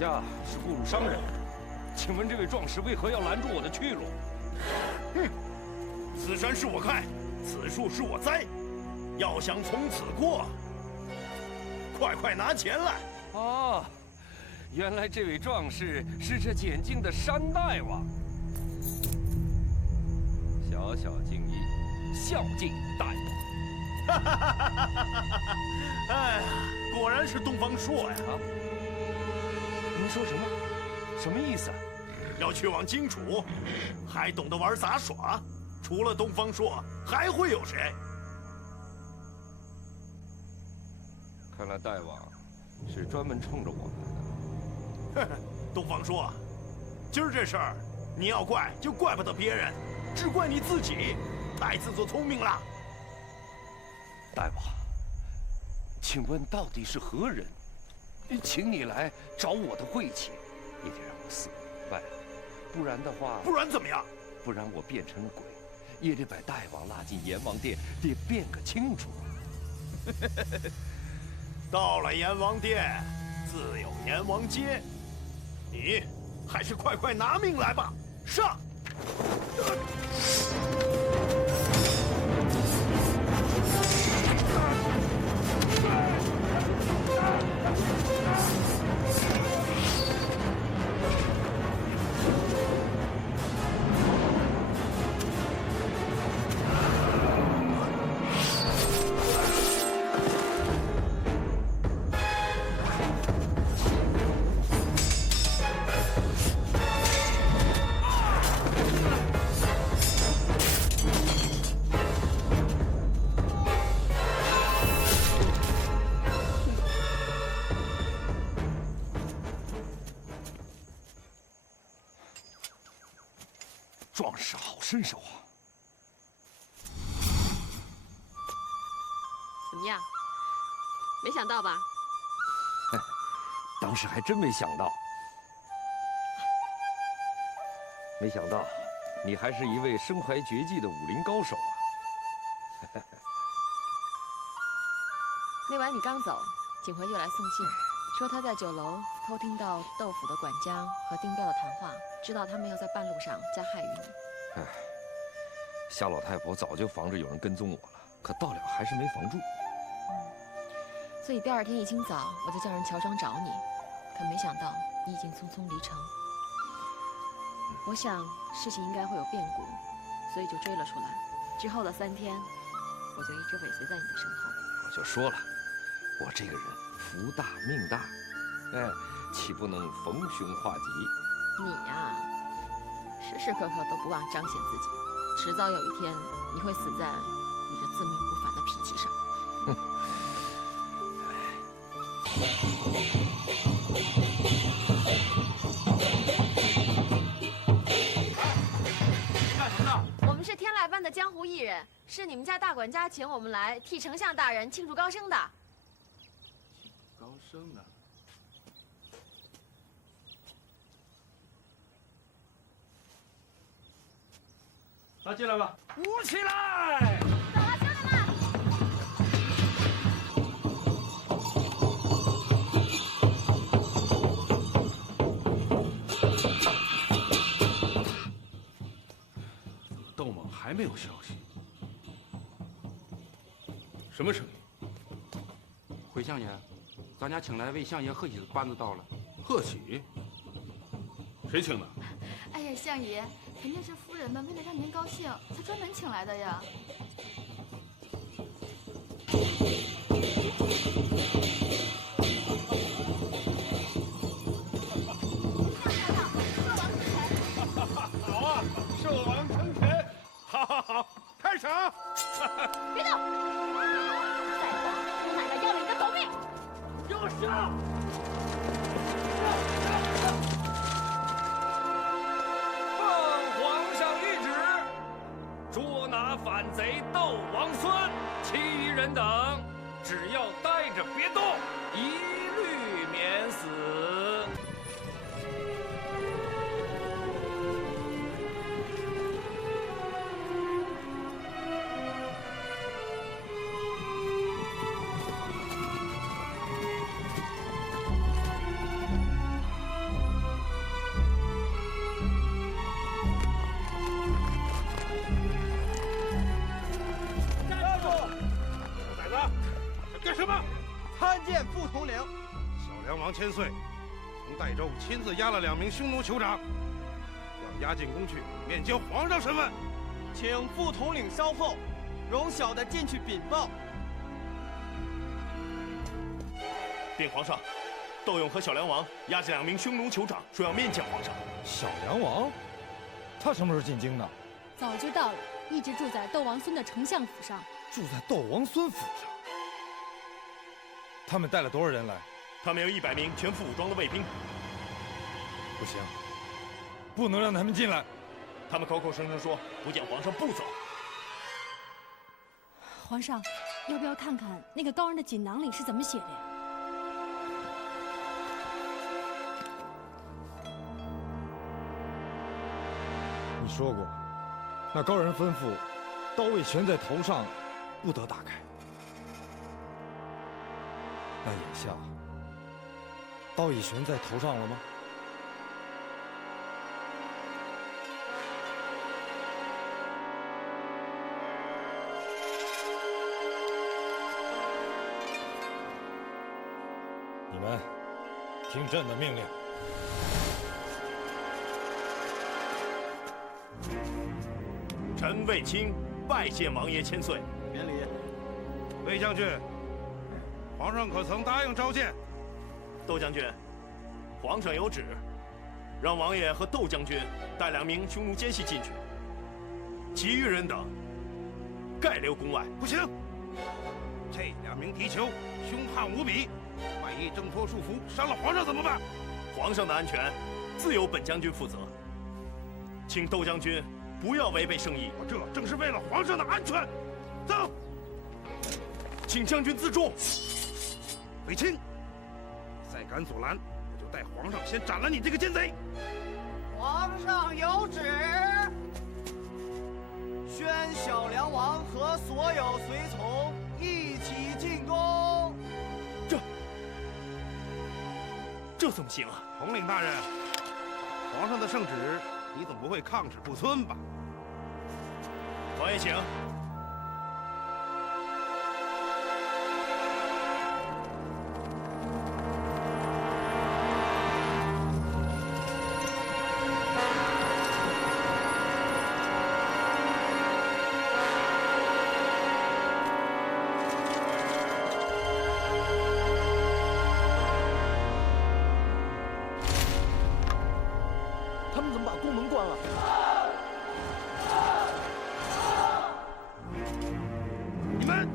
下是过路商人，请问这位壮士为何要拦住我的去路？哼！此山是我开，此树是我栽，要想从此过，快拿钱来！哦，原来这位壮士是这简境的山大王。小小敬意，孝敬大王。哎呀，果然是东方朔呀！啊？您说什么？什么意思？要去往荆楚，还懂得玩杂耍？除了东方朔，还会有谁？看来大王是专门冲着我来的。呵呵，东方朔，今儿这事儿，你要怪就怪不得别人，只怪你自己，太自作聪明了。大王，请问到底是何人，请你来找我的晦气，也得让我死个明白，不然的话，不然怎么样？不然我变成了鬼，也得把大王拉进阎王殿，得辩个清楚。到了阎王殿，自有阎王接。你还是快拿命来吧，上！壮士好身手啊！怎么样？没想到吧？当时还真没想到，没想到你还是一位身怀绝技的武林高手啊！那晚你刚走，景回就来送信，说他在酒楼偷听到窦府的管家和丁彪的谈话，知道他们要在半路上加害于你。哎，夏老太婆早就防着有人跟踪我了，可到了还是没防住。所以第二天一清早，我就叫人乔装找你，可没想到你已经匆匆离城。我想事情应该会有变故，所以就追了出来。之后的3天，我就一直尾随在你的身后。我就说了，我这个人福大命大，哎，岂不能逢凶化吉？你呀，时时刻刻都不忘彰显自己，迟早有一天你会死在你这自命不凡的脾气上。哼。干什么呢？我们是天籁班的江湖艺人，是你们家大管家请我们来替丞相大人庆祝高升的。高升呢？那进来吧。舞起来！走了，兄弟们！窦猛还没有消息。什么声音？回相爷，咱家请来为相爷贺喜的班子到了。贺喜？谁请的？哎呀，相爷，肯定是夫人们为了让您高兴，才专门请来的呀。好啊，寿王称臣，好，开场！别动！再动，我奶奶要了你的狗命！给我上！奉皇上谕旨，捉拿反贼窦王孙7人等，只要待着别动，一律免死。王千岁从代州亲自押了2名匈奴酋长，要押进宫去面交皇上审问。请副统领稍后，容小的进去禀报。禀皇上，窦勇和小梁王押着2名匈奴酋长，说要面见皇上。小梁王，他什么时候进京的？早就到了，一直住在窦王孙的丞相府上。住在窦王孙府上。他们带了多少人来？他们有100名全副武装的卫兵。不行，不能让他们进来。他们口口声声说不见皇上不走。皇上，要不要看看那个高人的锦囊里是怎么写的呀？你说过，那高人吩咐，刀位悬在头上，不得打开。那眼下，刀已悬在头上了吗？你们听朕的命令。臣卫青拜见王爷千岁。免礼。魏将军，皇上可曾答应召见？窦将军，皇上有旨，让王爷和窦将军带2名匈奴奸细进去，其余人等概留宫外。不行，这2名敌酋凶悍无比，万一挣脱束缚伤了皇上怎么办？皇上的安全自有本将军负责，请窦将军不要违背圣意。我这正是为了皇上的安全。走，请将军自重。卫青，再敢阻拦，我就带皇上先斩了你这个奸贼。皇上有旨，宣小梁王和所有随从一起进宫。这怎么行啊？统领大人，皇上的圣旨，你总不会抗旨不遵吧？王爷请。他们怎么把宫门关了？你们！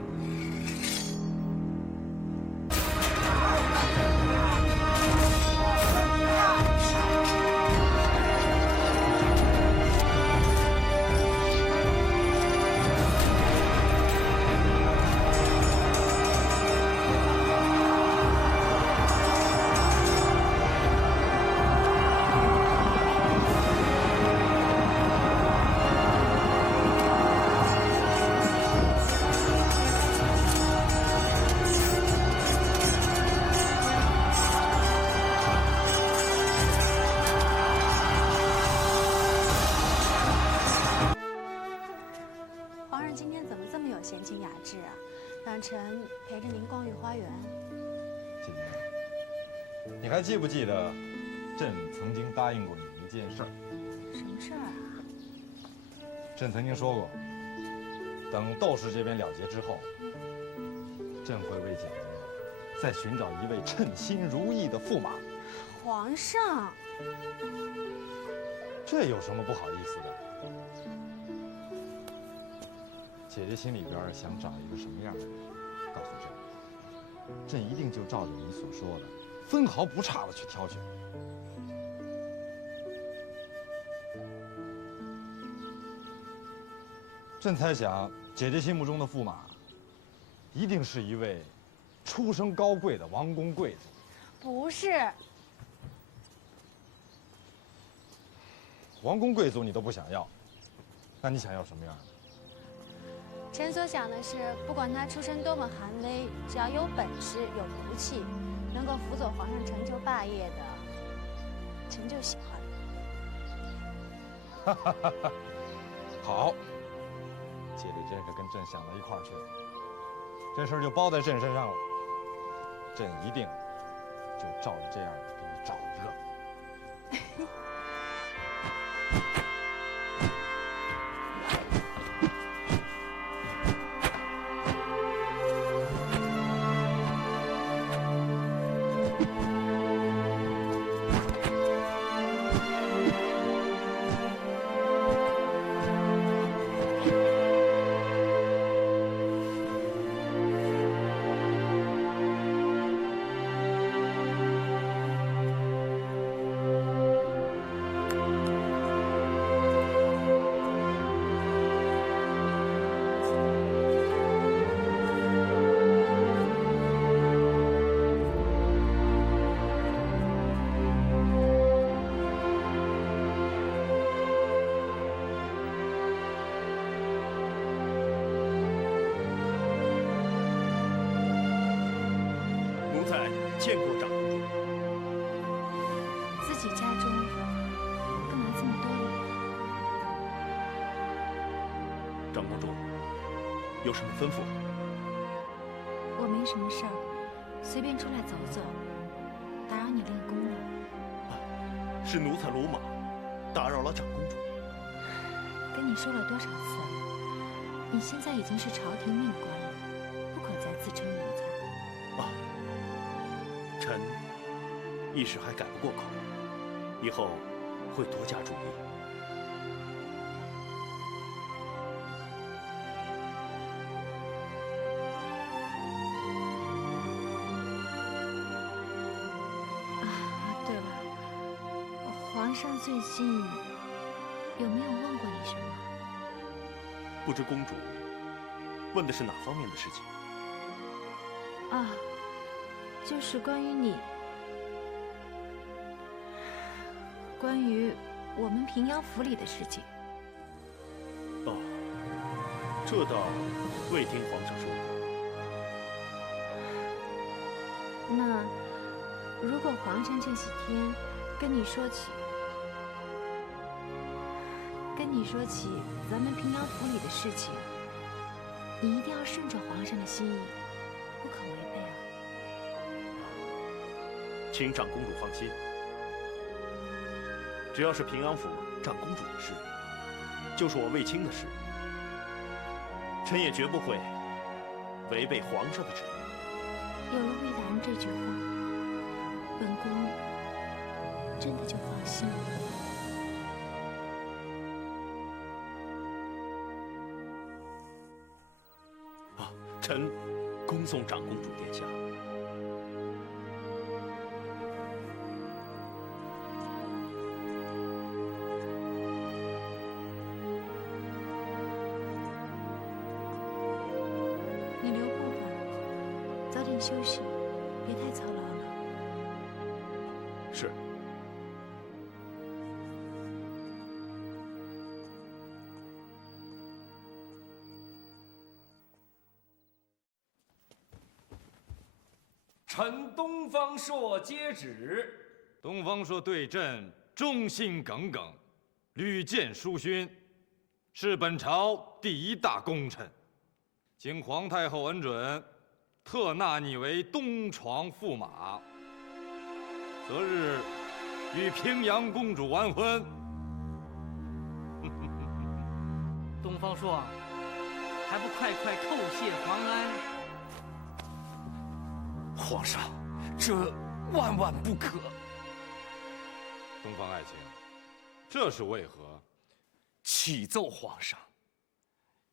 皇上今天怎么这么有闲情雅致啊？让臣陪着您逛御花园。锦衣，你还记不记得，朕曾经答应过你一件事儿？什么事儿啊？朕曾经说过，等窦氏这边了结之后，朕会为锦衣再寻找一位称心如意的驸马。皇上，这有什么不好意思的？姐姐心里边想找一个什么样的人，告诉朕，朕一定就照着你所说的，分毫不差的去挑选。朕猜想，姐姐心目中的驸马，一定是一位出身高贵的王公贵族。不是。王公贵族你都不想要，那你想要什么样的？臣所想的是，不管他出身多么寒微，只要有本事、有骨气，能够辅佐皇上成就霸业的，臣就喜欢。好，姐姐这可跟朕想到一块儿去了，这事儿就包在朕身上了。朕一定就就照着这样给你找一个。见过长公主。自己家中干嘛这么多礼？长公主，有什么吩咐？我没什么事儿，随便出来走走，打扰你练功了。是奴才鲁莽，打扰了长公主。跟你说了多少次了？你现在已经是朝廷命官了，不可再自称奴才。臣一时还改不过口，以后会多加注意。对了，皇上最近有没有问过你什么？不知公主问的是哪方面的事情？就是关于你，关于我们平阳府里的事情。这倒未听皇上说过。那如果皇上这几天跟你说起咱们平阳府里的事情，你一定要顺着皇上的心意，不可违背啊！请长公主放心，只要是平阳府长公主的事，就是我卫青的事，臣也绝不会违背皇上的旨意。有了魏大人这句话，本宫真的就放心了。臣恭送长公主殿下。你留步吧，早点休息，别太操劳了。是。臣东方朔接旨。东方朔对朕忠心耿耿，屡建殊勋，是本朝第一大功臣。经皇太后恩准，特纳你为东床驸马。择日与平阳公主完婚。东方朔，还不快快叩谢皇安！皇上，这万万不可！东方爱卿，这是为何？启奏皇上，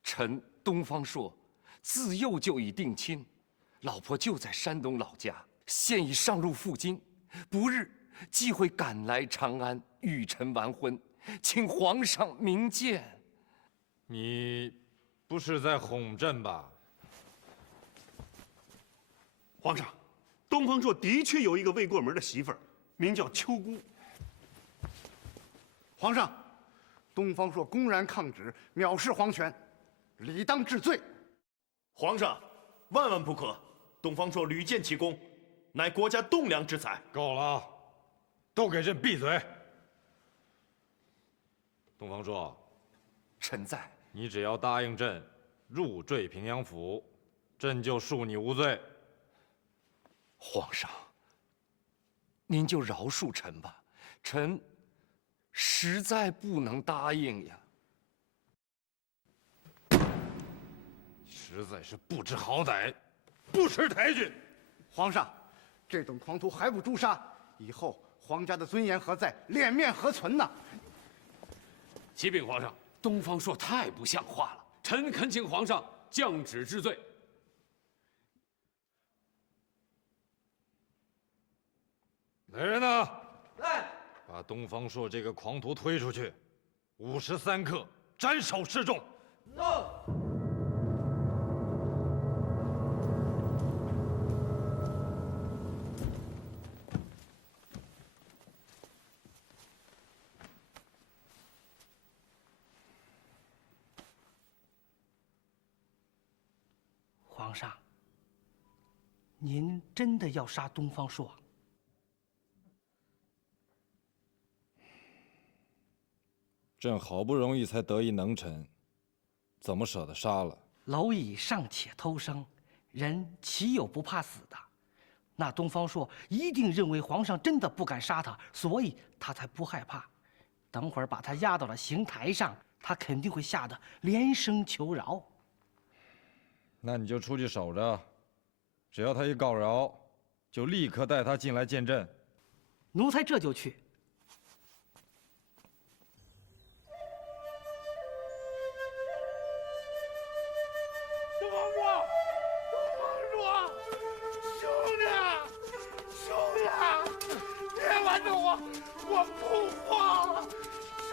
臣东方朔自幼就已定亲，老婆就在山东老家，现已上路赴京，不日即会赶来长安与臣完婚，请皇上明鉴。你不是在哄朕吧？皇上，东方朔的确有一个未过门的媳妇儿，名叫秋姑。皇上，东方朔公然抗旨，藐视皇权，理当治罪。皇上，万万不可！东方朔屡建奇功，乃国家栋梁之才。够了，都给朕闭嘴！东方朔，臣在。你只要答应朕入赘平阳府，朕就恕你无罪。皇上，您就饶恕臣吧，臣实在不能答应呀。实在是不知好歹，不识抬举。皇上，这种狂徒还不诛杀，以后皇家的尊严何在，脸面何存呢？启禀皇上，东方朔太不像话了，臣恳请皇上降旨治罪。来人呐！来，把东方朔这个狂徒推出去，53刻斩首示众。走。皇上，您真的要杀东方朔？朕好不容易才得一能臣，怎么舍得杀了？蝼蚁尚且偷生，人岂有不怕死的？那东方朔一定认为皇上真的不敢杀他，所以他才不害怕。等会儿把他押到了刑台上，他肯定会吓得连声求饶。那你就出去守着，只要他一告饶，就立刻带他进来见朕。奴才这就去。东方朔，东方朔，兄弟，兄弟，别拦着我，我不慌了，兄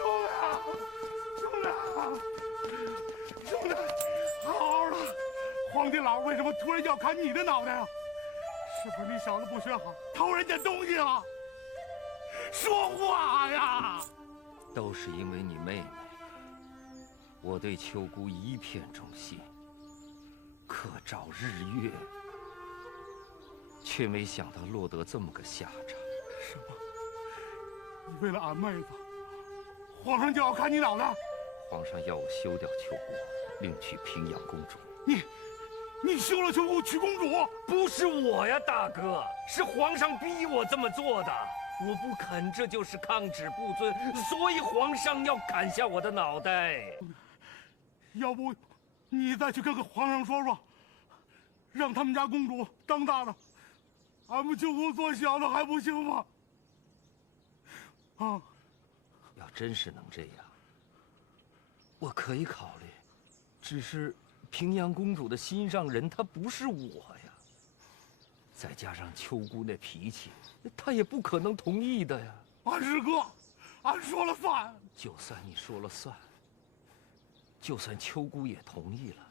弟，好好的。皇帝老为什么突然要砍你的脑袋啊？是不是你小子不学好，偷人家东西了？说话呀！都是因为你妹妹，我对秋姑一片忠心，可照日月，却没想到落得这么个下场。什么？你为了俺妹子，皇上就要砍你脑袋？皇上要我休掉秋姑，另娶平阳公主。你休了秋姑娶公主？不是我呀，大哥，是皇上逼我这么做的。我不肯，这就是抗旨不遵，所以皇上要砍下我的脑袋。要不，你再去跟皇上说说，让他们家公主当大的，俺们秋姑做小的还不行吗？啊！要真是能这样，我可以考虑，只是平阳公主的心上人她不是我呀，再加上秋姑那脾气，她也不可能同意的呀。俺是哥，俺说了算。就算你说了算，就算秋姑也同意了，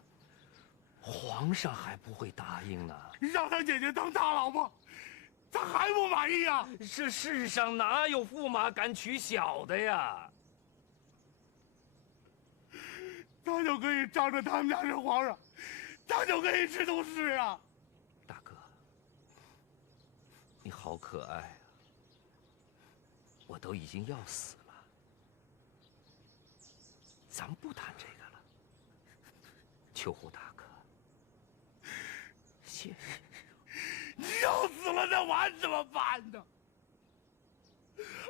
皇上还不会答应呢。让他姐姐当大老婆，他还不满意啊？这世上哪有驸马敢娶小的呀？他就可以仗着他们家是皇上，他就可以吃东西啊！大哥，你好可爱啊！我都已经要死了，咱们不谈这个了。秋胡大哥，谢谢。你要死了，那俺怎么办呢？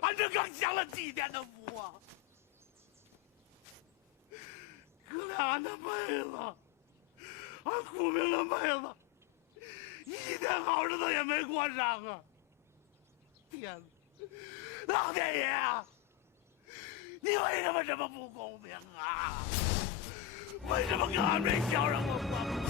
俺这刚享了几天的福啊！可怜俺的妹子，俺苦命的妹子，一天好日子也没过上啊！天，老天爷啊，你为什么这么不公平啊？为什么跟俺这小人我过不去？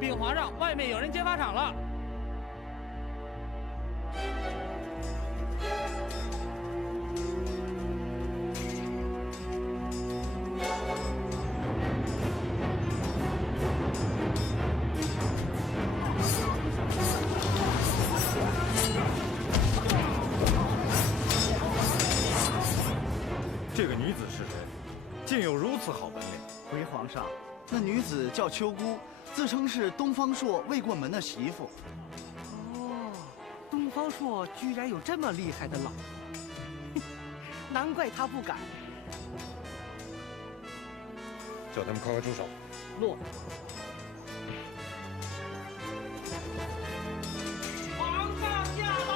禀皇上，外面有人劫法场了。这个女子是谁？竟有如此好本领？回皇上，那女子叫秋姑，自称是东方朔未过门的媳妇。哦，东方朔居然有这么厉害的老婆，难怪他不敢。叫他们快快住手！诺。皇上驾到！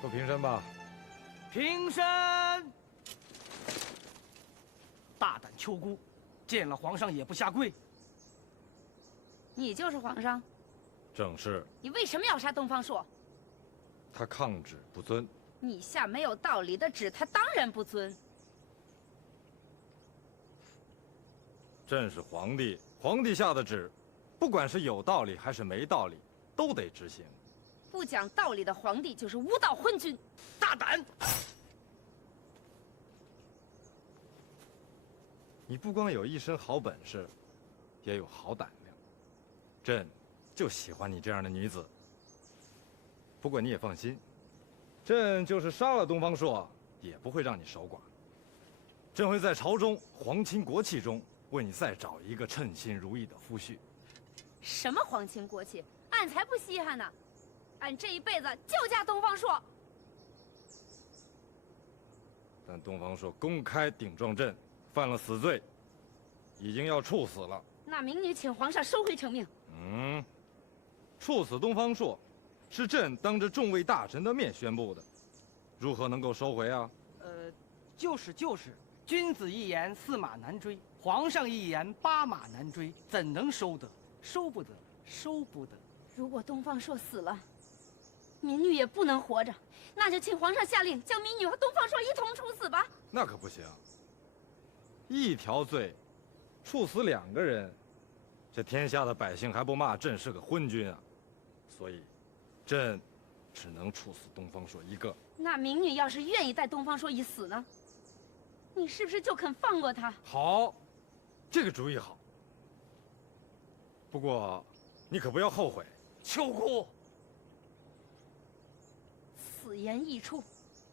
都平身吧。平身！大胆秋姑，见了皇上也不下跪。你就是皇上？正是。你为什么要杀东方朔？他抗旨不遵。你下没有道理的旨，他当然不遵。朕是皇帝，皇帝下的旨，不管是有道理还是没道理，都得执行。不讲道理的皇帝就是无道昏君。大胆！你不光有一身好本事，也有好胆量。朕就喜欢你这样的女子。不过你也放心，朕就是杀了东方朔，也不会让你守寡。朕会在朝中皇亲国戚中为你再找一个称心如意的夫婿。什么皇亲国戚？俺才不稀罕呢！俺这一辈子就嫁东方朔。但东方朔公开顶撞朕，犯了死罪，已经要处死了。那民女请皇上收回成命。处死东方朔，是朕当着众位大臣的面宣布的，如何能够收回啊？就是，君子一言驷马难追，皇上一言八马难追，怎能收得？收不得，收不得。如果东方朔死了，民女也不能活着，那就请皇上下令将民女和东方朔一同处死吧。那可不行，一条罪，处死2个人，这天下的百姓还不骂朕是个昏君啊！所以，朕只能处死东方朔一个。那民女要是愿意带东方朔一死呢？你是不是就肯放过他？好，这个主意好。不过，你可不要后悔。秋姑，此言一出，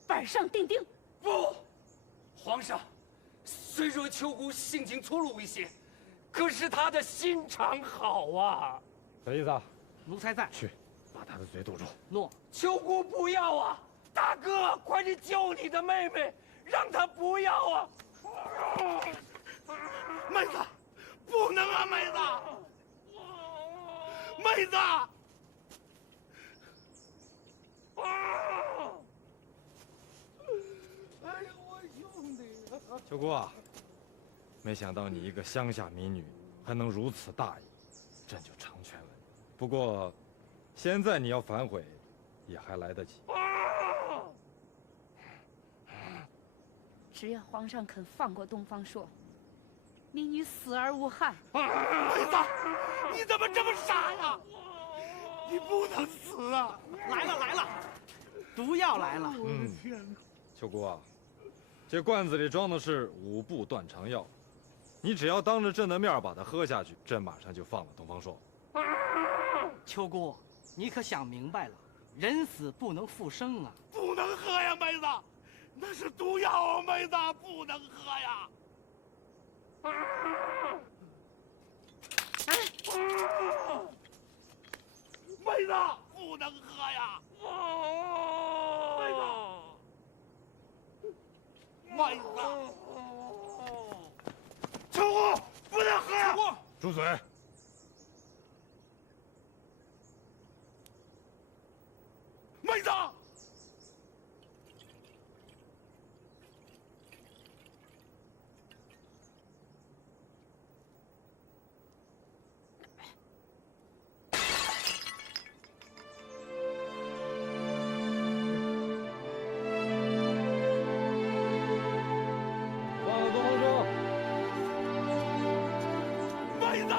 板上钉钉。不，皇上，虽说秋姑性情粗鲁一些，可是她的心肠好啊。小意思，奴才在。去，把他的嘴堵住。诺。秋姑不要啊！大哥，快去救你的妹妹，让她不要啊！妹子，不能啊，妹子，妹子！哎呦，我兄弟！秋姑啊，没想到你一个乡下民女还能如此大义，朕就成全了你。不过，现在你要反悔，也还来得及。只要皇上肯放过东方朔，民女死而无憾。妹子，你怎么这么傻呀？你不能死啊！来了，毒药来了。秋姑啊，这罐子里装的是5步断肠药，你只要当着朕的面把它喝下去，朕马上就放了东方朔。秋姑，你可想明白了，人死不能复生啊！不能喝呀，妹子，那是毒药啊，妹子，不能喝呀！妹子，不能喝呀！妹子，秋姑，不能喝呀！住嘴！妹子。放了东方朔。妹子。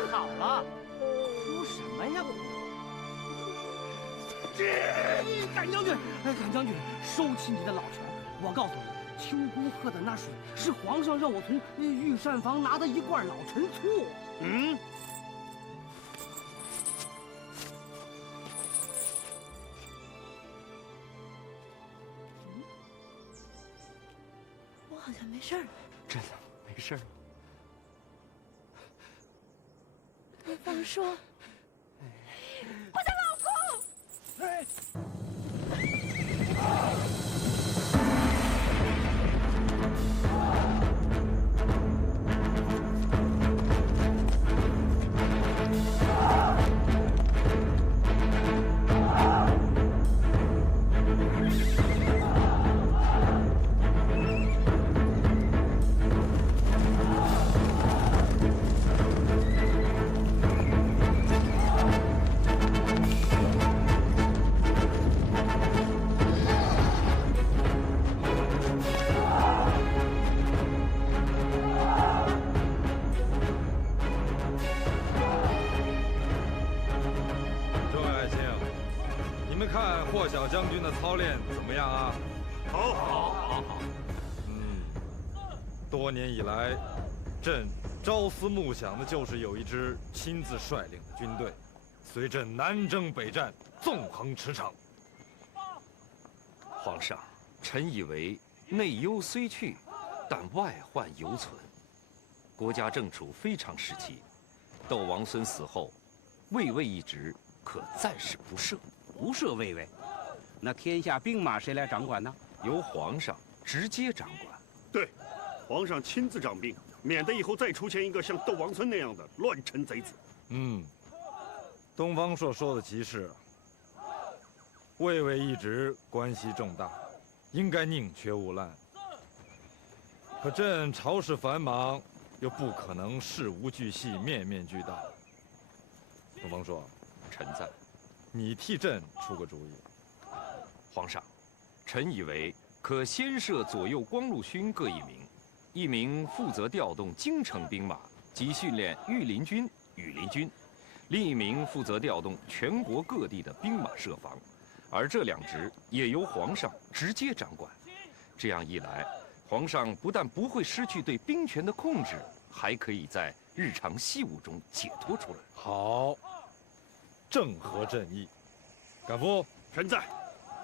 了好了，哭什么呀哭？赶将军，赶将军，收起你的老拳！我告诉你，秋公喝的那水是皇上让我从御膳房拿的一罐老陈醋。嗯。我好像没事儿。真的没事儿。东方朔，我的老公。霍小将军的操练怎么样啊？好。多年以来，朕朝思暮想的就是有一支亲自率领的军队，随朕南征北战，纵横驰骋。皇上，臣以为内忧虽去，但外患犹存。国家正处非常时期，窦王孙死后，卫尉一职可暂时不设。不设卫尉，那天下兵马谁来掌管呢？由皇上直接掌管。对，皇上亲自掌兵，免得以后再出现一个像窦王孙那样的乱臣贼子。东方朔说的极是。卫尉一职关系重大，应该宁缺毋滥。可朕朝事繁忙，又不可能事无巨细、面面俱到。东方朔，臣在。你替朕出个主意。皇上，臣以为可先设左右光禄勋各一名负责调动京城兵马及训练御林军、羽林军，另一名负责调动全国各地的兵马设防，而这两职也由皇上直接掌管。这样一来，皇上不但不会失去对兵权的控制，还可以在日常戏务中解脱出来。好。正合朕意，敢夫，臣在。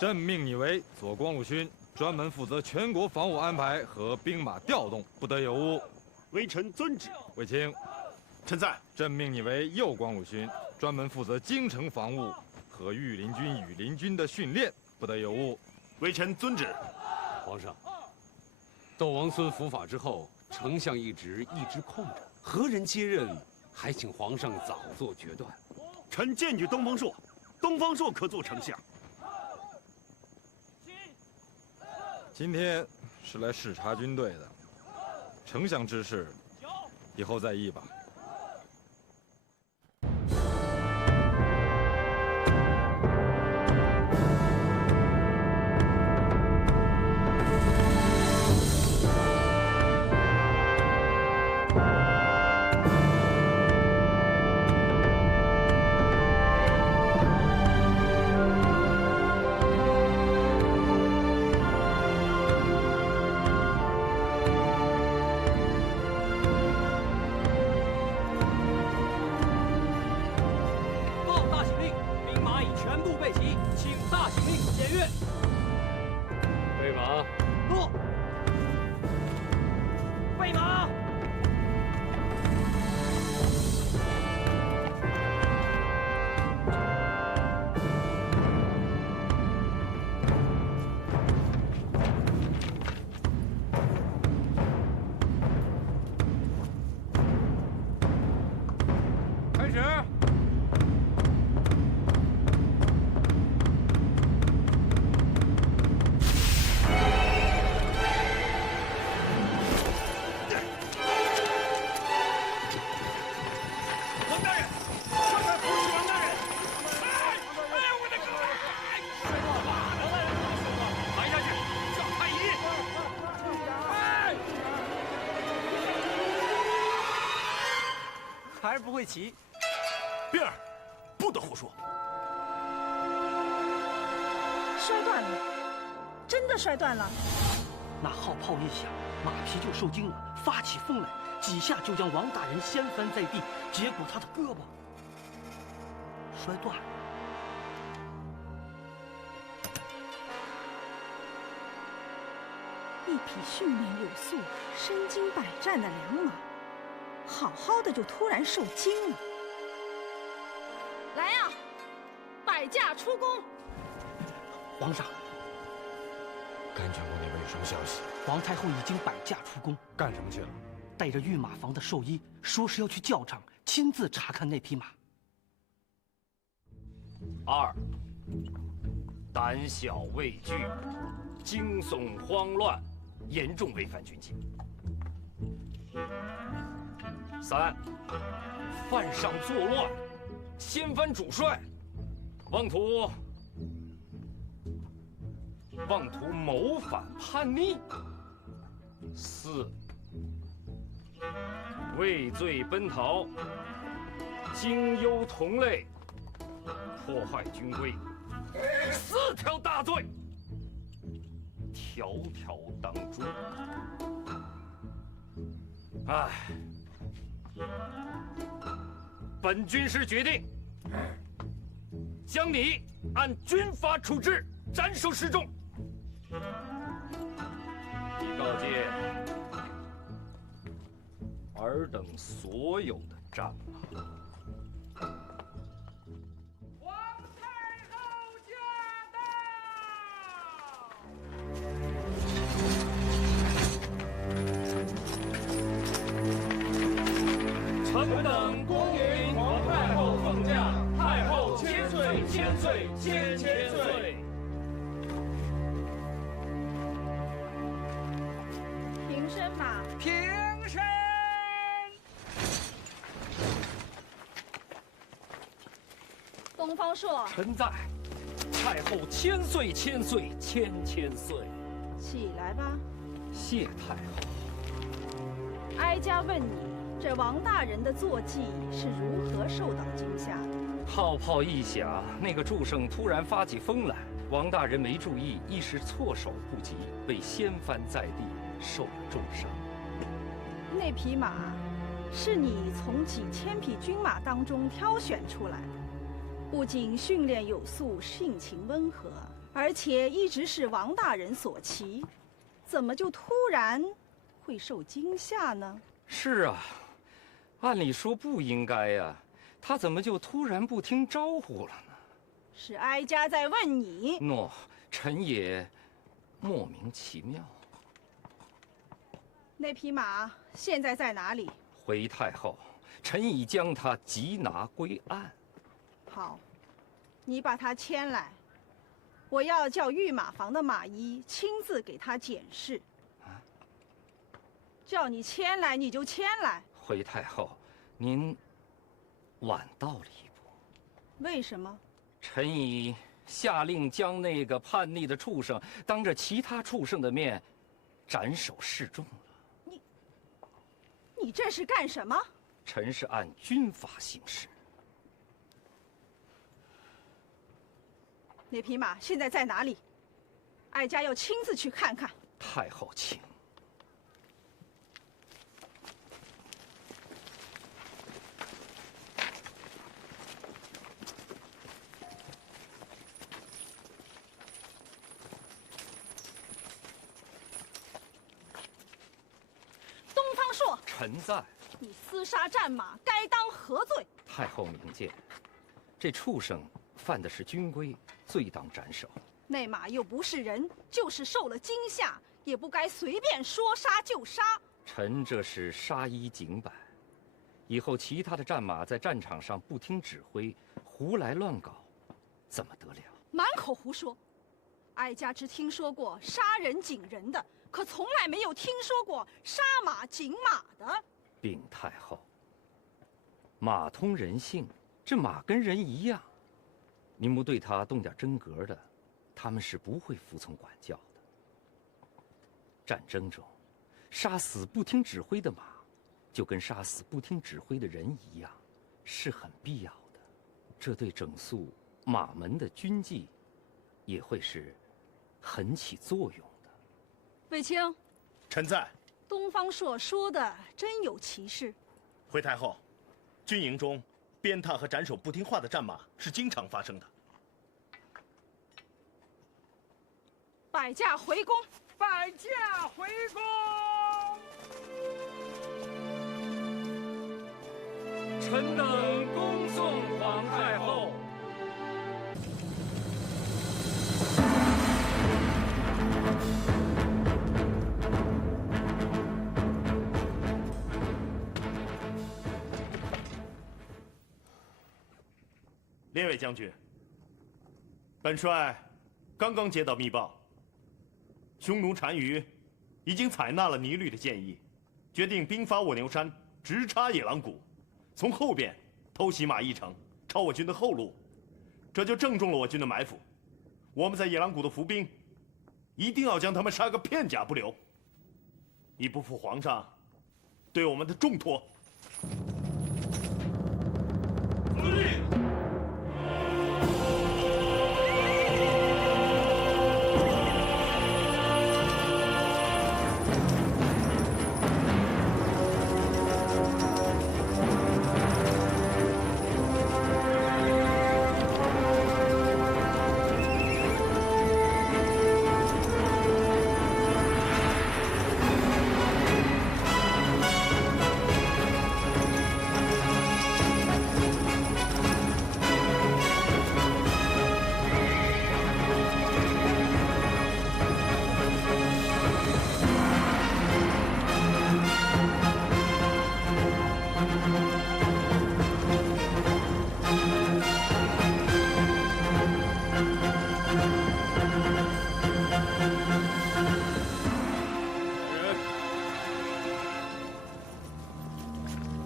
朕命你为左光禄勋，专门负责全国防务安排和兵马调动，不得有误。微臣遵旨。卫青，臣在。朕命你为右光禄勋，专门负责京城防务和御林军、羽林军的训练，不得有误。微臣遵旨。皇上，窦王孙伏法之后，丞相一职一直空着，何人接任？还请皇上早做决断。臣荐举东方朔，东方朔可做丞相。今天是来视察军队的，丞相之事，以后再议吧。不会骑。冰儿，不得胡说！摔断了，真的摔断了。那号炮一响，马匹就受惊了，发起疯来，几下就将王大人掀翻在地，结果他的胳膊摔断了。一匹训练有素、身经百战的良马，好好的就突然受惊了。来呀，摆驾出宫！皇上，甘泉宫那边有什么消息？皇太后已经摆驾出宫，干什么去了？带着御马房的兽医，说是要去教场亲自查看那匹马。2，胆小畏惧，惊悚慌乱，严重违反军纪。3，犯上作乱，掀翻主帅，妄图谋反叛逆。4，畏罪奔逃，经忧同类，破坏军规，4条大罪，条条当诛。哎，本军师决定，将你按军法处置，斩首示众。已告诫尔等所有的战马。臣等恭迎皇太后凤驾，太后千岁千岁千千岁。平身马，平身。东方朔，臣在。太后千岁千岁千千岁。起来吧。谢太后。哀家问你，这王大人的坐骑是如何受到惊吓的？号炮一响，那个祝圣突然发起疯来，王大人没注意，一时措手不及，被掀翻在地，受了重伤。那匹马是你从几千匹军马当中挑选出来的，不仅训练有素，性情温和，而且一直是王大人所骑，怎么就突然会受惊吓呢？是啊，按理说不应该呀，他怎么就突然不听招呼了呢？是哀家在问你。诺，臣也莫名其妙。那匹马现在在哪里？回太后，臣已将他缉拿归案。好，你把他牵来，我要叫御马房的马医亲自给他检视。叫你牵来你就牵来。回太后，您晚到了一步。为什么？臣已下令将那个叛逆的畜生当着其他畜生的面斩首示众了。你这是干什么？臣是按军法行事。那匹马现在在哪里？哀家要亲自去看看。太后请。东方朔，臣在。你厮杀战马，该当何罪？太后明鉴，这畜生犯的是军规，罪当斩首。那马又不是人，就是受了惊吓，也不该随便说杀就杀。臣这是杀一儆百，以后其他的战马在战场上不听指挥，胡来乱搞，怎么得了？满口胡说！哀家只听说过杀人警人的，可从来没有听说过杀马警马的。禀太后，马通人性，这马跟人一样，您不对它动点真格的，他们是不会服从管教的。战争中，杀死不听指挥的马，就跟杀死不听指挥的人一样，是很必要的，这对整肃马门的军纪也会是很起作用的。卫青，臣在。东方朔说的真有其事。回太后，军营中鞭挞和斩首不听话的战马是经常发生的。摆驾回宫。摆驾回宫。臣等恭送皇太后。列位将军，本帅刚刚接到密报，匈奴单于已经采纳了倪律的建议，决定兵发卧牛山，直插野狼谷，从后边偷袭马邑城，抄我军的后路，这就正中了我军的埋伏。我们在野狼谷的伏兵，一定要将他们杀个片甲不留，以不负皇上对我们的重托。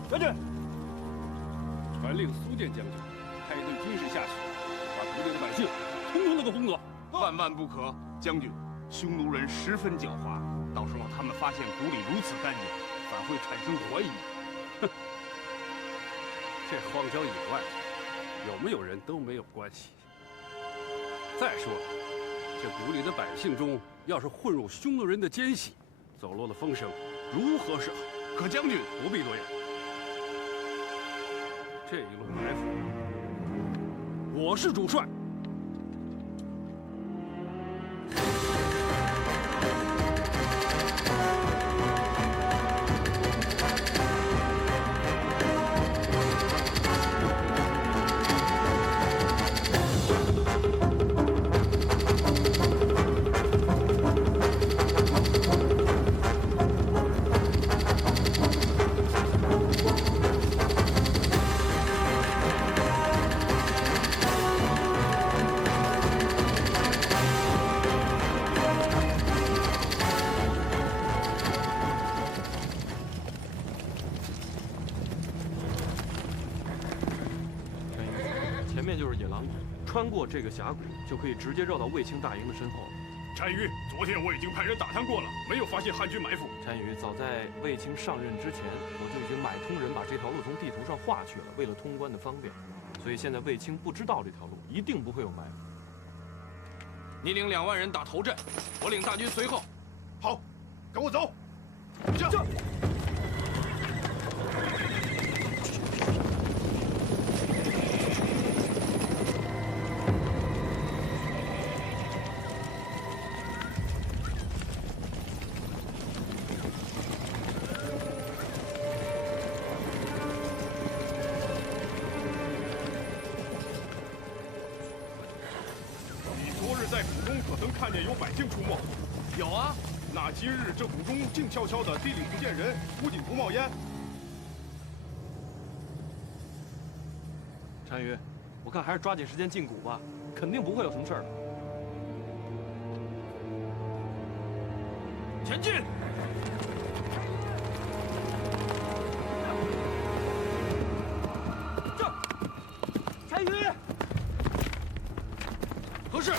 遵令。传令苏殿将军派一队军士下去，把族内的百姓统统都给轰走。万万不可，将军，匈奴人十分狡猾，到时候他们发现谷里如此干净，反会产生怀疑。哼，这荒郊野外有没有人都没有关系。再说了，这谷里的百姓中，要是混入匈奴人的奸细，走漏了风声，如何是好？可将军不必多言。这一路埋伏，我是主帅。穿过这个峡谷，就可以直接绕到卫青大营的身后。单于，昨天我已经派人打探过了，没有发现汉军埋伏。单于，早在卫青上任之前，我就已经买通人把这条路从地图上划去了，为了通关的方便。所以现在卫青不知道这条路，一定不会有埋伏。你领2万人打头阵，我领大军随后。好，跟我走。这。看见有百姓出没，有啊。那今日这谷中静悄悄的，地里不见人，屋顶不冒烟。单于，我看还是抓紧时间进谷吧，肯定不会有什么事儿。前进！这，单于，何事？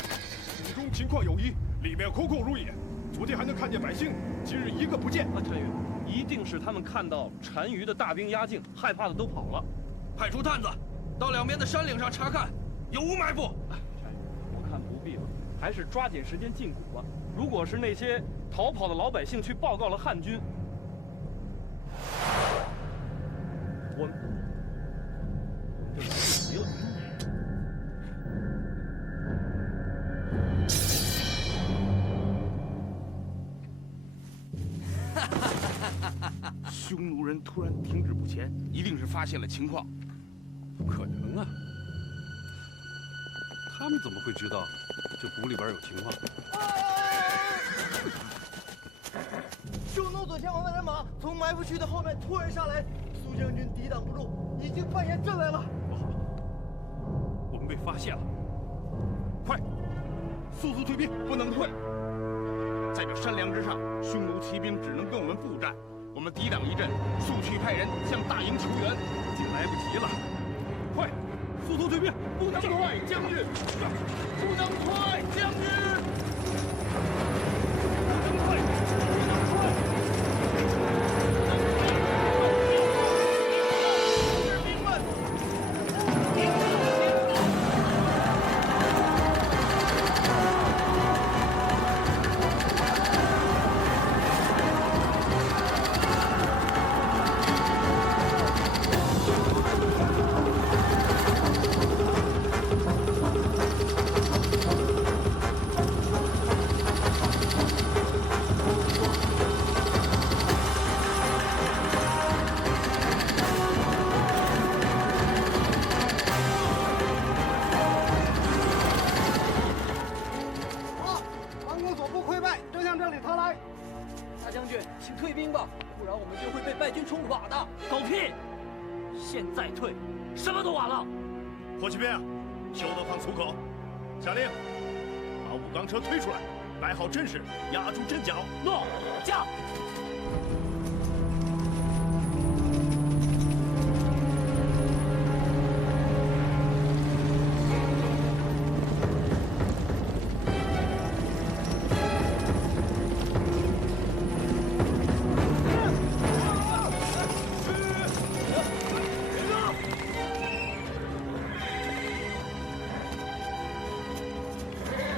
谷中情况有异，里面空空如也。昨天还能看见百姓，今日一个不见。单于，一定是他们看到单于的大兵压境，害怕的都跑了。派出探子到两边的山岭上查看，有无埋伏？我看不必了，还是抓紧时间进谷吧。如果是那些逃跑的老百姓去报告了汉军，我们就来不及了。匈奴人突然停止不前，一定是发现了情况。不可能啊！他们怎么会知道这谷里边有情况？匈奴左前方的人马从埋伏区的后面突然杀来，苏将军抵挡不住，已经扮演阵来了。不好，我们被发现了！快，速速退兵，不能退！在这山梁之上，匈奴骑兵只能跟我们步战。我们抵挡一阵，速去派人向大营求援，已经来不及了！快，速速退兵！不能退，将军！不能退，将军！不能退！不能退！士兵们！现在退，什么都晚了。火骑兵，休得放粗口。下令，把武钢车推出来，摆好阵势，压住阵脚。诺，驾！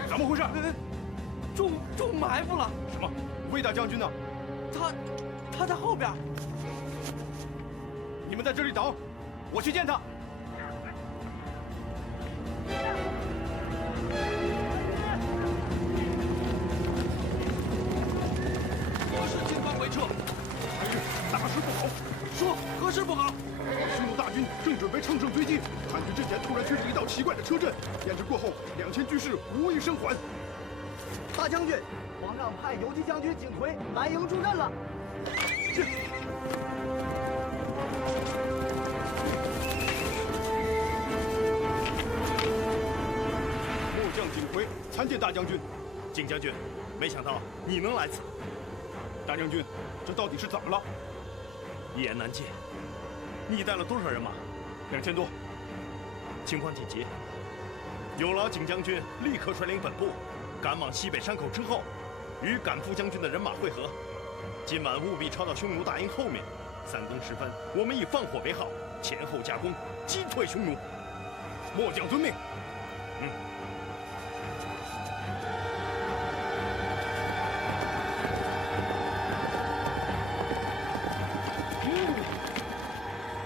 怎么回事？中埋伏了！什么？魏大将军呢？他在后边。你们在这里等，我去见他。何时进方为撤？大事不好！说何事不好？匈奴大军正准备乘胜追击，汉军阵前突然出现一道奇怪的车阵，验证过后，2000军士无一生还。大将军，皇上派游击将军景奎来营助阵了。是。末将景奎参见大将军。景将军，没想到你能来此。大将军，这到底是怎么了？一言难尽。你带了多少人马？2000多。情况紧急，有劳景将军立刻率领本部赶往西北山口之后，与赶夫将军的人马会合。今晚务必抄到匈奴大营后面，3更时分，我们以放火为号，前后夹攻，击退匈奴。末将遵命。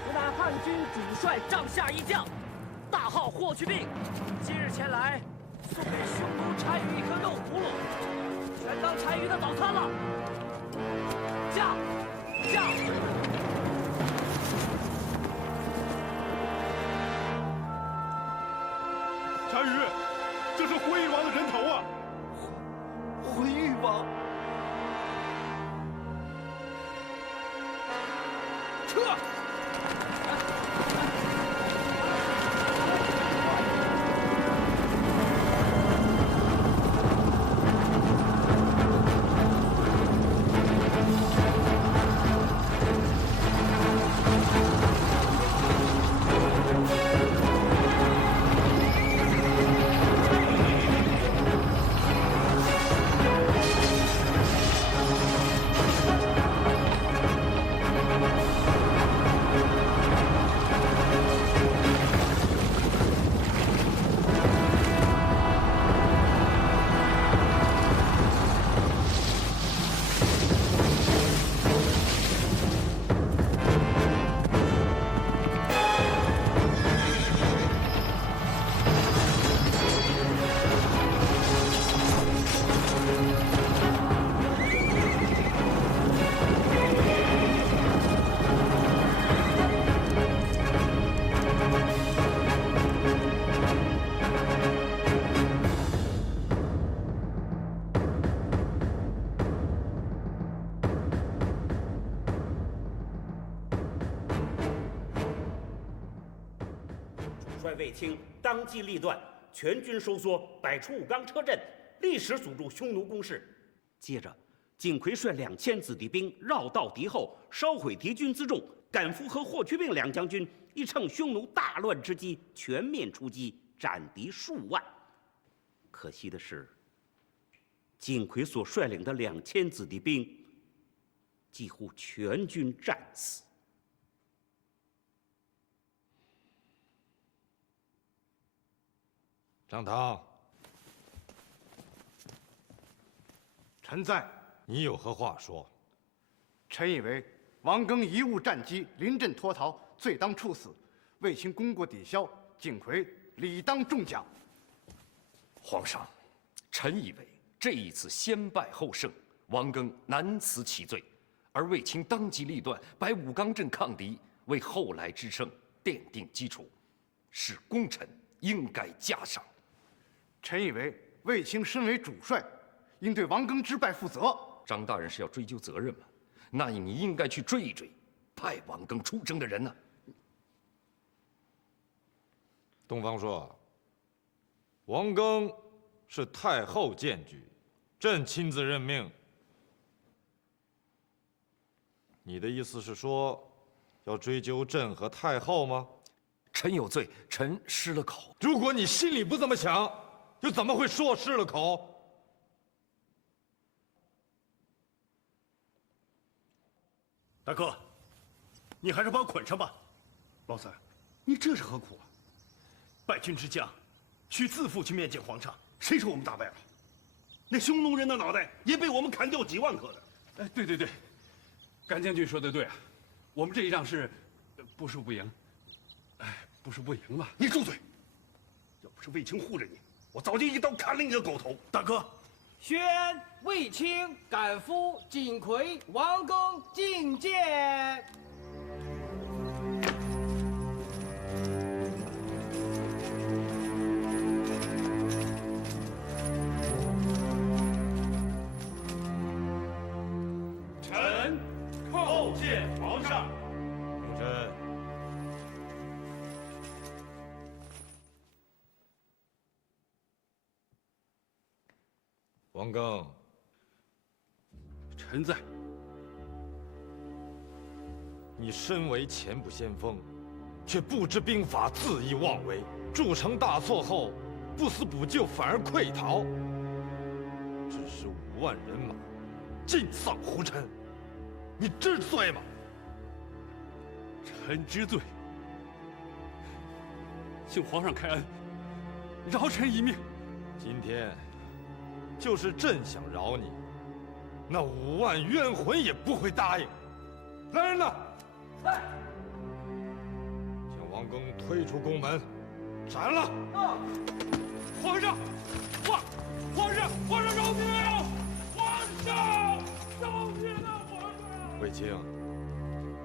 我乃汉军主帅帐下一将，大号霍去病，今日前来送给匈奴单于一颗肉葫芦，全当单于的早餐了。驾！驾！单于，这是回誉王的人头啊！回誉王。撤！帅卫青当机立断，全军收缩，摆出武冈车阵，立时阻住匈奴攻势。接着，景奎率2000子弟兵绕道敌后，烧毁敌军辎重。赶夫和霍去病两将军亦趁匈奴大乱之机，全面出击，斩敌数万。可惜的是，景奎所率领的2000子弟兵几乎全军战死。张唐，臣在。你有何话说？臣以为王庚贻误战机，临阵脱逃，罪当处死。卫青功过抵消，景奎理当中奖。皇上，臣以为这一次先败后胜，王庚难辞其罪，而卫青当机立断，摆武冈阵抗敌，为后来之胜奠定基础，是功臣应该嘉赏。臣以为卫青身为主帅，应对王庚之败负责。张大人是要追究责任吗？那你应该去追一追派王庚出征的人呢。东方朔，王庚是太后荐举，朕亲自任命。你的意思是说，要追究朕和太后吗？臣有罪，臣失了口。如果你心里不这么想，又怎么会说失了口？大哥，你还是把我捆上吧。老三，你这是何苦啊？败军之将，需自负去面见皇上。谁说我们打败了？那匈奴人的脑袋也被我们砍掉几万颗的。哎，对对对，甘将军说的对啊，我们这一仗是不输不赢。哎，不输不赢嘛。你住嘴！要不是卫青护着你，我早就一刀砍了你的狗头。大哥，宣卫青、赶夫、景奎、王庚觐见。臣叩谢皇上。众臣，王庚，臣在。你身为前部先锋，却不知兵法，恣意妄为，筑城大错后，不思补救，反而溃逃，致使5万人马尽丧胡尘，你知罪吗？臣知罪，请皇上开恩，饶臣一命。今天，就是朕想饶你，那5万冤魂也不会答应。来人呐！在。将王庚推出宫门，斩了！皇上，皇上饶命啊！皇上饶命啊！皇上。卫青，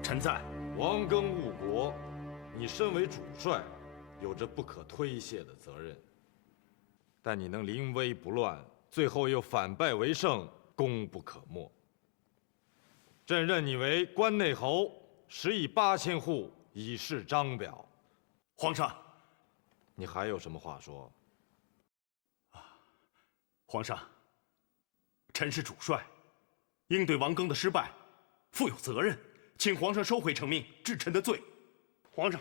臣在。王庚误国，你身为主帅，有着不可推卸的责任。但你能临危不乱，最后又反败为胜，功不可没。朕任你为关内侯，10亿8000户，以示章表。皇上，你还有什么话说？皇上，臣是主帅，应对王庚的失败，负有责任，请皇上收回成命，治臣的罪。皇上，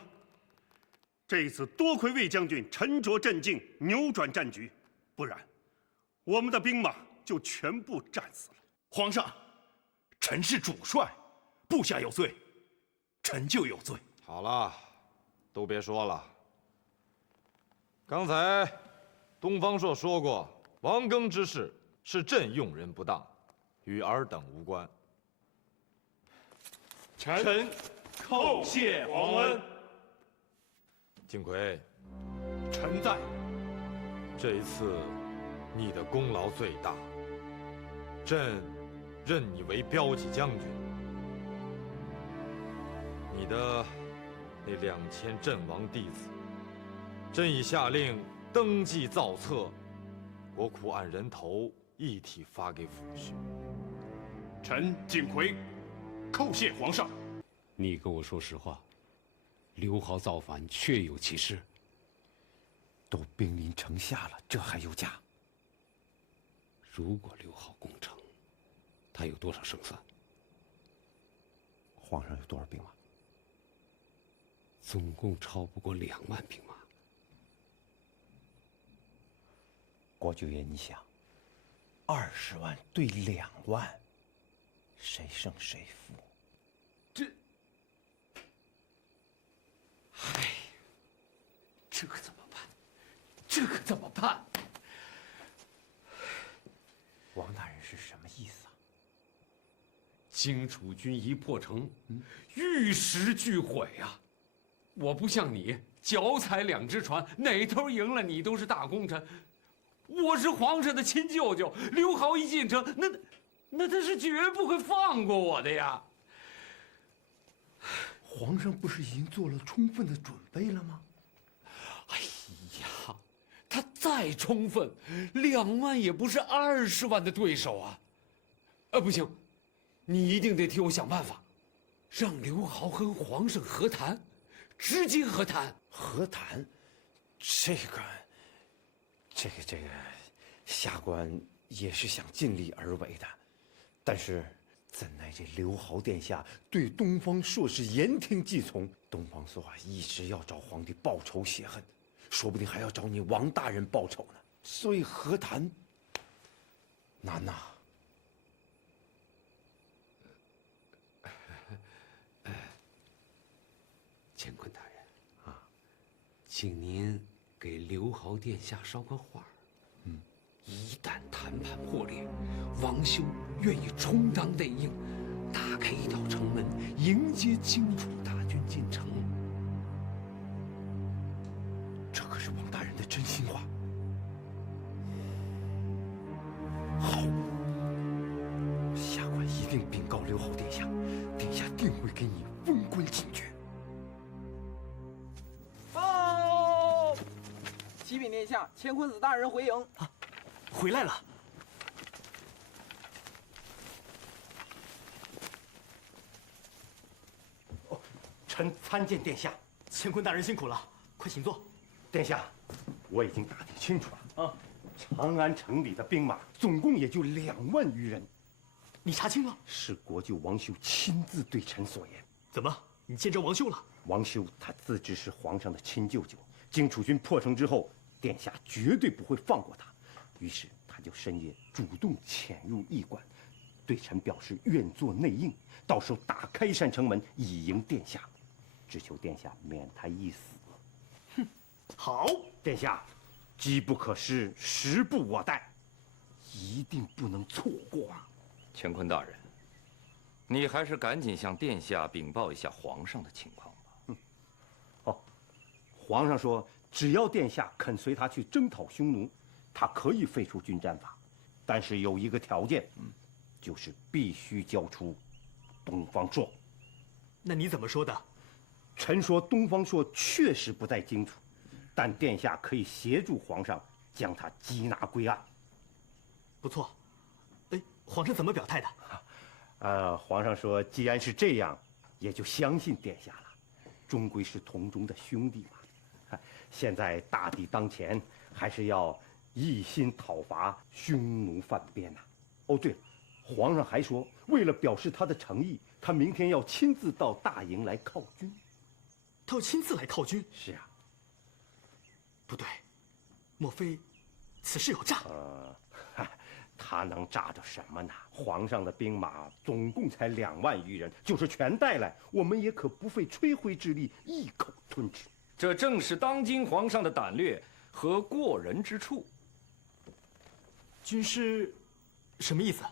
这一次多亏卫将军沉着镇静，扭转战局，不然，我们的兵马就全部战死了。皇上，臣是主帅，部下有罪，臣就有罪。好了，都别说了。刚才东方朔说过，王庚之事是朕用人不当，与尔等无关。臣叩谢皇恩。景奎，臣在。这一次，你的功劳最大，朕任你为骠骑将军。你的那2000阵亡弟子，朕已下令登记造册，国库按人头一体发给抚恤。臣景奎叩谢皇上。你跟我说实话，刘豪造反确有其事。都兵临城下了，这还有假？如果刘浩攻城，他有多少胜算？皇上有多少兵马？总共超不过2万兵马。国舅爷，你想，20万对2万，谁胜谁负？这可怎么办？这可怎么办？王大人是什么意思啊？荆楚军一破城，玉石俱毁啊！我不像你，脚踩2只船，哪头赢了你都是大功臣。我是皇上的亲舅舅，刘豪一进城，那他是绝不会放过我的呀。皇上不是已经做了充分的准备了吗？哎呀，他再充分，2万也不是20万的对手啊！不行，你一定得替我想办法，让刘豪跟皇上和谈，直接和谈。和谈，这个，下官也是想尽力而为的，但是怎奈这刘豪殿下对东方朔是言听计从，东方朔一直要找皇帝报仇雪恨，说不定还要找你王大人报仇呢，所以和谈难呐。乾坤大人啊，请您给刘豪殿下捎个话。一旦谈判破裂，王修愿意充当内应，打开一道城门，迎接荆楚大军进城。这可是王大人的真心话。好，下官一定禀告刘豪殿下，殿下定会给你封官进爵。报，启禀殿下，乾坤子大人回营。回来了。臣参见殿下。乾坤大人辛苦了，快请坐。殿下，我已经打听清楚了啊，长安城里的兵马总共也就2万余人。你查清了？是国舅王修亲自对臣所言。怎么，你见着王修了？王修他自知是皇上的亲舅舅，荆楚军破城之后，殿下绝对不会放过他。于是他就深夜主动潜入驿馆，对臣表示愿做内应，到时候打开一扇城门以迎殿下，只求殿下免他一死。哼，好，殿下，机不可失，时不我待，一定不能错过啊！乾坤大人，你还是赶紧向殿下禀报一下皇上的情况吧。哦，皇上说，只要殿下肯随他去征讨匈奴，他可以废除军战法，但是有一个条件，就是必须交出东方朔。那你怎么说的？臣说东方朔确实不在荆楚，但殿下可以协助皇上将他缉拿归案。不错。哎，皇上怎么表态的？皇上说，既然是这样，也就相信殿下了，终归是同中的兄弟嘛。现在大敌当前，还是要一心讨伐匈奴犯边呐。哦，对了，皇上还说，为了表示他的诚意，他明天要亲自到大营来犒军。他要亲自来犒军？是啊。不对，莫非此事有诈？他能诈着什么呢？皇上的兵马总共才2万余人，就是全带来，我们也可不费吹灰之力一口吞吃。这正是当今皇上的胆略和过人之处。军师，什么意思？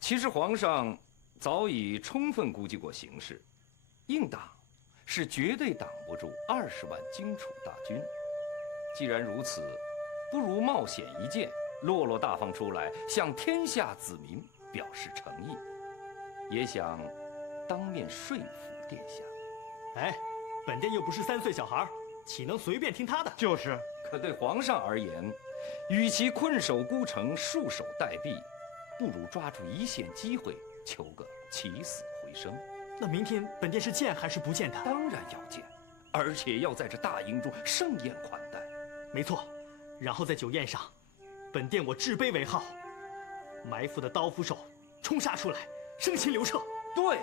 其实皇上早已充分估计过形势，硬挡是绝对挡不住20万荆楚大军。既然如此，不如冒险一剑，落落大方出来，向天下子民表示诚意，也想当面说服殿下。哎，本殿又不是3岁小孩，岂能随便听他的？就是。可对皇上而言，与其困守孤城，束手待毙，不如抓住一线机会，求个起死回生。那明天本殿是见还是不见他？当然要见，而且要在这大营中盛宴款待。没错，然后在酒宴上，本殿我置杯为号，埋伏的刀斧手冲杀出来，生擒刘彻。对，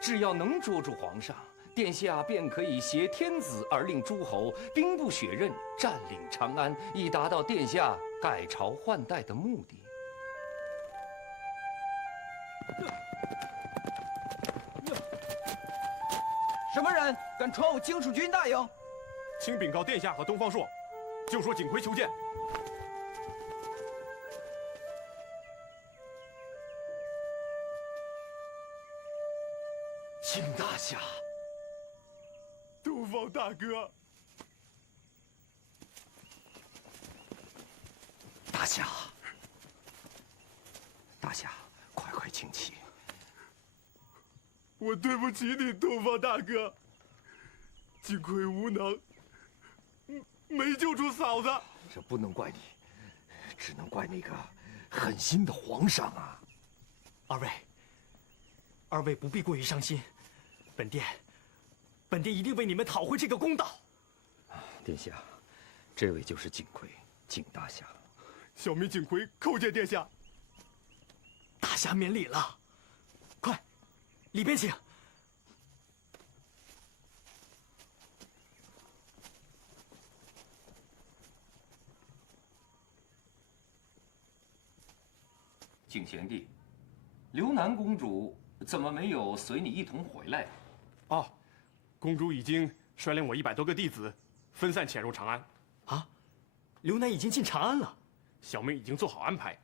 只要能捉住皇上，殿下便可以挟天子而令诸侯兵不血刃占领长安，以达到殿下改朝换代的目的。什么人敢闯我荆楚军大营？请禀告殿下和东方朔，就说景奎求见。景大侠，东方大哥，大侠，大侠，快请起。我对不起你，东方大哥。景奎无能，没救出嫂子。这不能怪你，只能怪那个狠心的皇上啊！二位不必过于伤心，本殿一定为你们讨回这个公道。殿下，这位就是景奎，景大侠。小民景奎叩见殿下。大侠免礼了，快，里边请。景贤弟，刘南公主怎么没有随你一同回来？哦，公主已经率领我100多个弟子，分散潜入长安。啊，刘南已经进长安了。小民已经做好安排，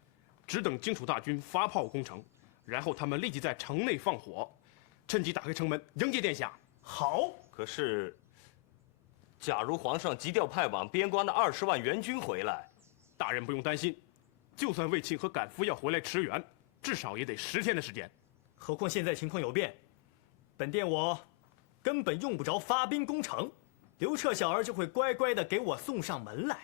只等荆楚大军发炮攻城，然后他们立即在城内放火，趁机打开城门迎接殿下。好。可是，假如皇上急调派往边关的20万援军回来，大人不用担心。就算卫青和赶夫要回来驰援，至少也得10天的时间。何况现在情况有变，本殿我根本用不着发兵攻城，刘彻小儿就会乖乖的给我送上门来。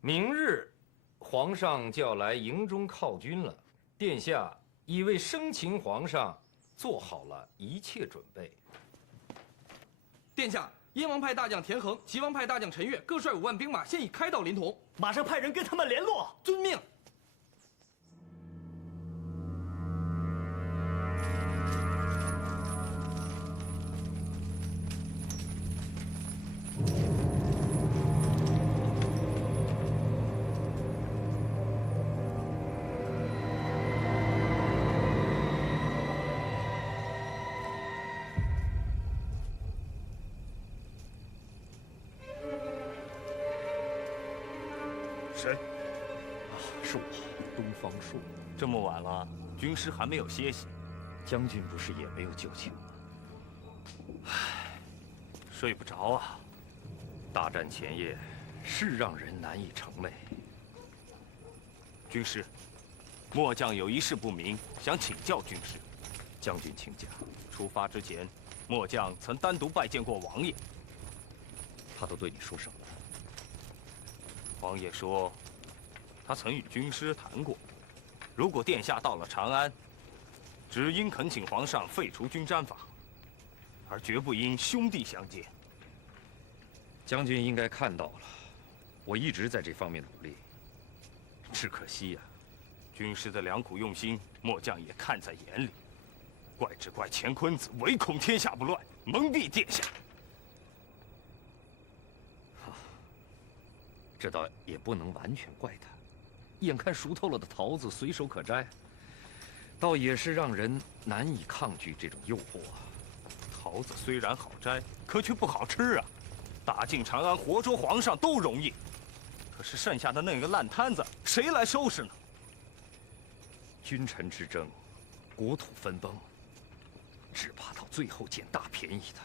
明日，皇上就要来营中犒军了，殿下已为生擒皇上做好了一切准备。殿下，燕王派大将田横、齐王派大将陈越各率5万兵马，现已开到临潼，马上派人跟他们联络。遵命。神，是我，东方朔。这么晚了，军师还没有歇息，将军不是也没有就寝吗？唉，睡不着啊。大战前夜是让人难以成寐。军师，末将有一事不明，想请教军师。将军请讲。出发之前，末将曾单独拜见过王爷。他都对你说什么了？王爷说，他曾与军师谈过，如果殿下到了长安，只应恳请皇上废除军瞻法，而绝不应兄弟相见。将军应该看到了，我一直在这方面努力。只可惜呀，军师的良苦用心，末将也看在眼里。怪只怪乾坤子唯恐天下不乱，蒙蔽殿下。这倒也不能完全怪他，眼看熟透了的桃子随手可摘，倒也是让人难以抗拒这种诱惑啊。桃子虽然好摘，可却不好吃啊。打进长安，活捉皇上都容易，可是剩下的那个烂摊子，谁来收拾呢？君臣之争，国土分崩，只怕到最后捡大便宜的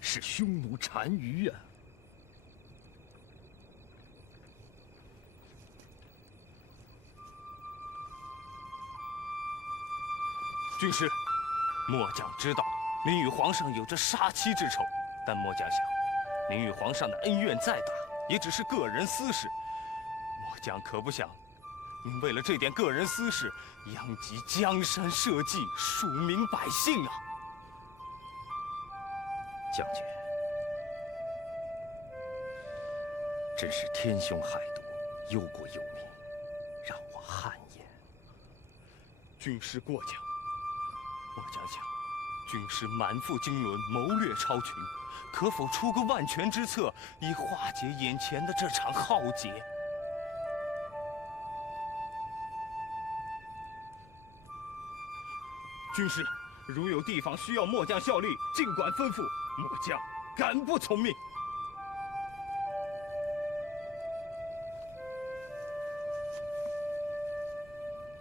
是匈奴单于啊！军师，末将知道您与皇上有着杀妻之仇，但末将想，您与皇上的恩怨再大，也只是个人私事。末将可不想，您为了这点个人私事，殃及江山社稷、庶民百姓啊！将军，真是天凶海毒，忧国忧民，让我汗颜。军师过奖，末将想，军师满腹经纶，谋略超群，可否出个万全之策，以化解眼前的这场浩劫？军师，如有地方需要末将效力，尽管吩咐，末将敢不从命。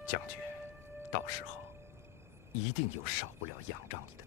将军，到时候一定有少不了仰仗你的